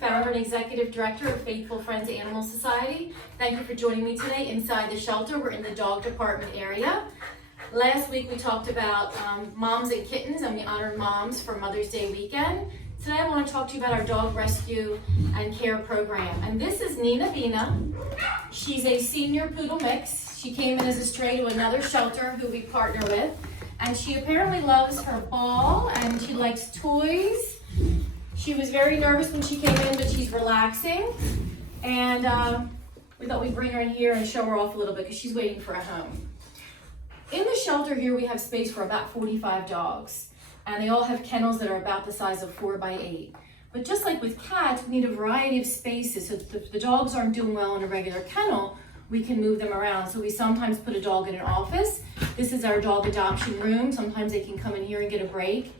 founder and executive director of Faithful Friends Animal Society. Thank you for joining me today inside the shelter. We're in the dog department area. Last week we talked about moms and kittens, and we honored moms for Mother's Day weekend. Today I want to talk to you about our dog rescue and care program. And this is Nina Vina. She's a senior poodle mix. She came in as a stray to another shelter who we partner with. And she apparently loves her ball and she likes toys. She was very nervous when she came in, but she's relaxing. And we thought we'd bring her in here and show her off a little bit because she's waiting for a home. In the shelter here, we have space for about 45 dogs. And they all have kennels that are about the size of 4 by 8. But just like with cats, we need a variety of spaces. So if the dogs aren't doing well in a regular kennel, we can move them around. So we sometimes put a dog in an office. This is our dog adoption room. Sometimes they can come in here and get a break.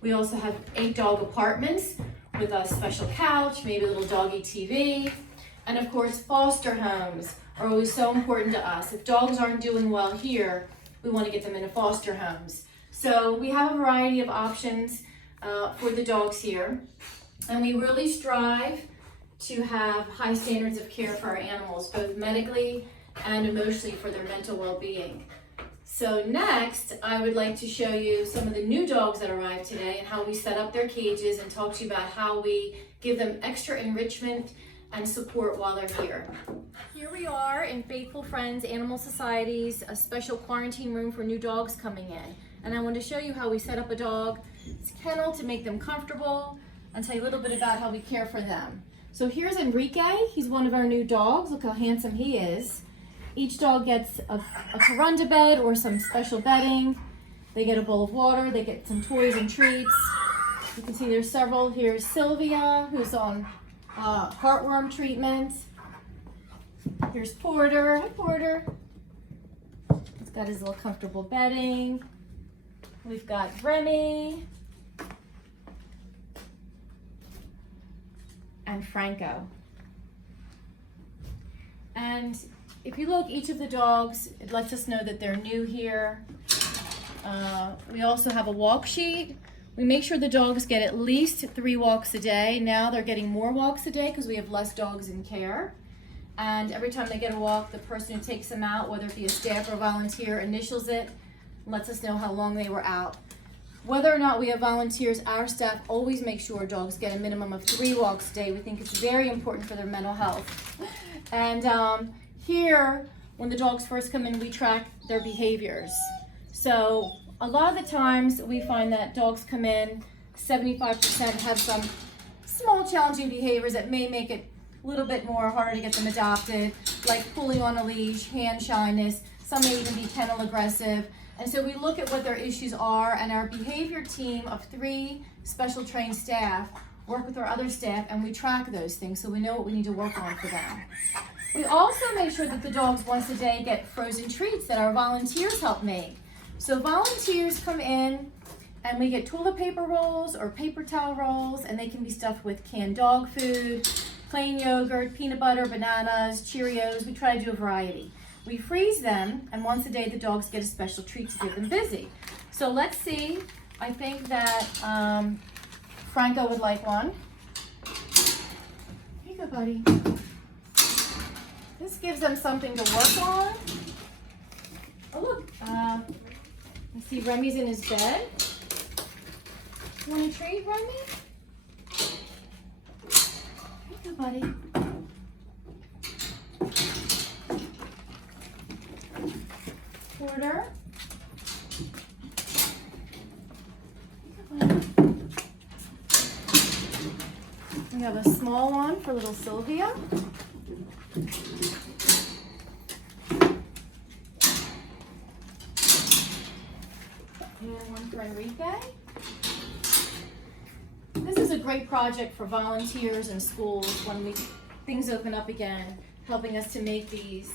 We also have 8 dog apartments with a special couch, maybe a little doggy TV. And of course, foster homes are always so important to us. If dogs aren't doing well here, we want to get them into foster homes. So we have a variety of options for the dogs here. And we really strive to have high standards of care for our animals, both medically and emotionally for their mental well-being. So next, I would like to show you some of the new dogs that arrived today and how we set up their cages and talk to you about how we give them extra enrichment and support while they're here. Here we are in Faithful Friends Animal Society's a special quarantine room for new dogs coming in. And I want to show you how we set up a dog's kennel to make them comfortable and tell you a little bit about how we care for them. So here's Enrique. He's one of our new dogs. Look how handsome he is. Each dog gets a carunda bed or some special bedding. They get a bowl of water. They get some toys and treats. You can see there's several. Here's Sylvia, who's on heartworm treatment. Here's Porter. Hi, Porter. He's got his little comfortable bedding. We've got Remy and Franco. And if you look, each of the dogs, it lets us know that they're new here. We also have a walk sheet. We make sure the dogs get at least 3 walks a day. Now they're getting more walks a day because we have less dogs in care. And every time they get a walk, the person who takes them out, whether it be a staff or volunteer, initials it, lets us know how long they were out. Whether or not we have volunteers, our staff always make sure dogs get a minimum of 3 walks a day. We think it's very important for their mental health. And here, when the dogs first come in, we track their behaviors. So a lot of the times we find that dogs come in, 75% have some small challenging behaviors that may make it a little bit more harder to get them adopted, like pulling on a leash, hand shyness, some may even be kennel aggressive. And so we look at what their issues are, and our behavior team of 3 special trained staff work with our other staff, and we track those things so we know what we need to work on for them. We also make sure that the dogs once a day get frozen treats that our volunteers help make. So volunteers come in and we get toilet paper rolls or paper towel rolls, and they can be stuffed with canned dog food, plain yogurt, peanut butter, bananas, Cheerios. We try to do a variety. We freeze them, and once a day the dogs get a special treat to get them busy. So let's see. I think that Franco would like one. Here you go, buddy. This gives them something to work on. Oh, look. You see Remy's in his bed. You want a treat, Remy? Here you go, buddy. Porter. We have a small one for little Sylvia. And one for Enrique. This is a great project for volunteers and schools when things open up again, helping us to make these.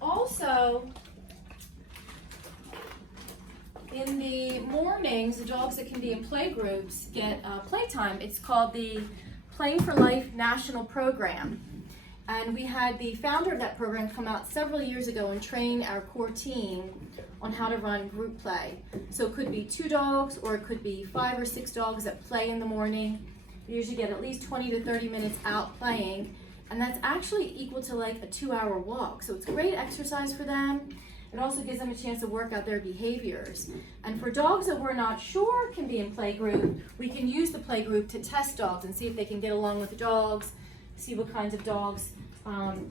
Also, in the mornings, the dogs that can be in play groups get playtime. It's called the Playing for Life National Program. And we had the founder of that program come out several years ago and train our core team on how to run group play. So it could be 2 dogs, or it could be 5 or 6 dogs that play in the morning. We usually get at least 20 to 30 minutes out playing, and that's actually equal to like a 2-hour walk. So it's great exercise for them. It also gives them a chance to work out their behaviors. And for dogs that we're not sure can be in playgroup, we can use the playgroup to test dogs and see if they can get along with the dogs, see what kinds of dogs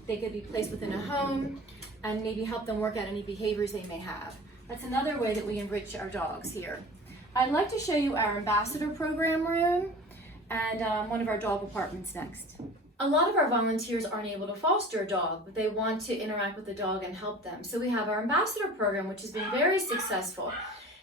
they could be placed within a home, and maybe help them work out any behaviors they may have. That's another way that we enrich our dogs here. I'd like to show you our ambassador program room and one of our dog apartments next. A lot of our volunteers aren't able to foster a dog, but they want to interact with the dog and help them. So we have our ambassador program, which has been very successful.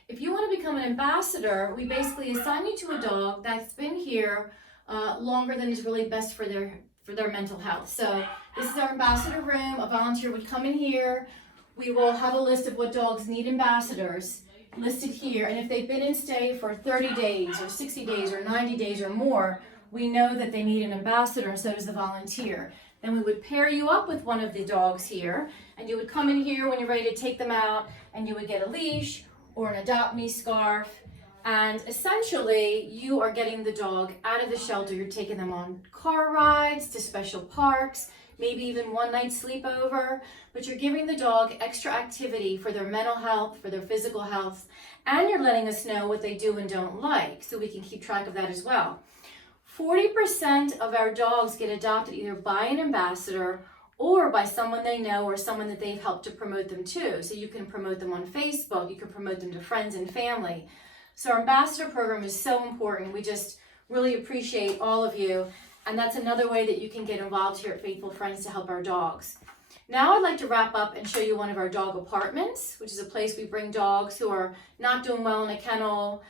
If you want to become an ambassador, we basically assign you to a dog that's been here longer than is really best for their mental health. So this is our ambassador room. A volunteer would come in here. We will have a list of what dogs need ambassadors listed here. And if they've been in stay for 30 days or 60 days or 90 days or more, we know that they need an ambassador, and so does the volunteer. Then we would pair you up with one of the dogs here, and you would come in here when you're ready to take them out, and you would get a leash or an Adopt Me scarf. And essentially, you are getting the dog out of the shelter. You're taking them on car rides to special parks, maybe even one-night sleepover, but you're giving the dog extra activity for their mental health, for their physical health, and you're letting us know what they do and don't like, so we can keep track of that as well. 40% of our dogs get adopted either by an ambassador or by someone they know or someone that they've helped to promote them to. So you can promote them on Facebook, you can promote them to friends and family. So our ambassador program is so important. We just really appreciate all of you. And that's another way that you can get involved here at Faithful Friends to help our dogs. Now I'd like to wrap up and show you one of our dog apartments, which is a place we bring dogs who are not doing well in a kennel.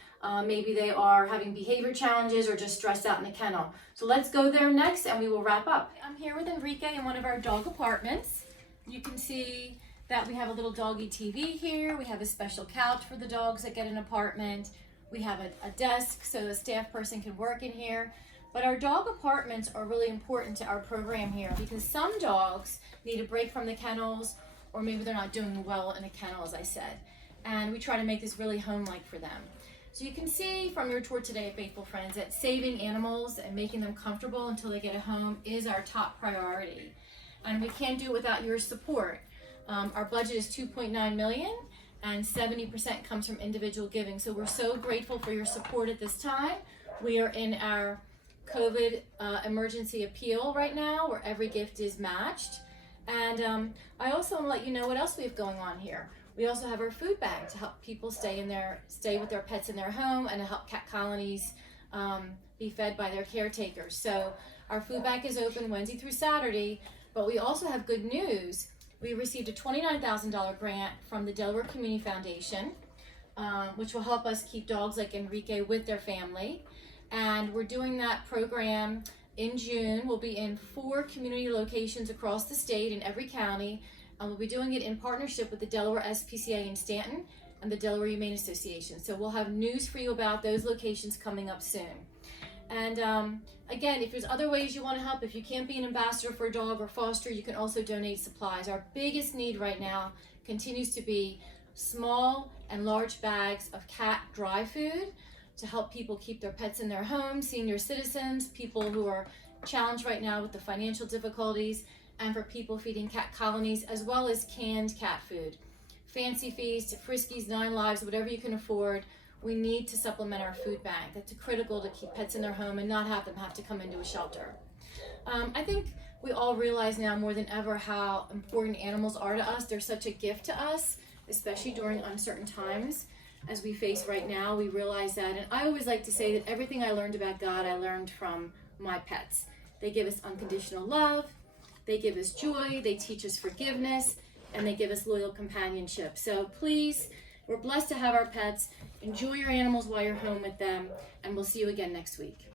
Maybe they are having behavior challenges or just stressed out in the kennel. So let's go there next and we will wrap up. I'm here with Enrique in one of our dog apartments. You can see that we have a little doggy TV here. We have a special couch for the dogs that get an apartment. We have a desk so the staff person can work in here. But our dog apartments are really important to our program here because some dogs need a break from the kennels, or maybe they're not doing well in a kennel, as I said. And we try to make this really home-like for them. So you can see from your tour today at Faithful Friends that saving animals and making them comfortable until they get a home is our top priority. And we can't do it without your support. Our budget is $2.9 million and 70% comes from individual giving. So we're so grateful for your support at this time. We are in our COVID emergency appeal right now where every gift is matched. And I also want to let you know what else we have going on here. We also have our food bank to help people stay with their pets in their home and to help cat colonies be fed by their caretakers. So our food bank is open Wednesday through Saturday, but we also have good news. We received a $29,000 grant from the Delaware Community Foundation, which will help us keep dogs like Enrique with their family. And we're doing that program in June. We'll be in 4 community locations across the state in every county. We'll be doing it in partnership with the Delaware SPCA in Stanton and the Delaware Humane Association. So we'll have news for you about those locations coming up soon. And again, if there's other ways you want to help, if you can't be an ambassador for a dog or foster, you can also donate supplies. Our biggest need right now continues to be small and large bags of cat dry food to help people keep their pets in their homes, senior citizens, people who are challenged right now with the financial difficulties, and for people feeding cat colonies, as well as canned cat food. Fancy Feast, Friskies, 9 Lives, whatever you can afford, we need to supplement our food bank. That's critical to keep pets in their home and not have them have to come into a shelter. I think we all realize now more than ever how important animals are to us. They're such a gift to us, especially during uncertain times as we face right now. We realize that, and I always like to say that everything I learned about God, I learned from my pets. They give us unconditional love, they give us joy, they teach us forgiveness, and they give us loyal companionship. So please, we're blessed to have our pets. Enjoy your animals while you're home with them, and we'll see you again next week.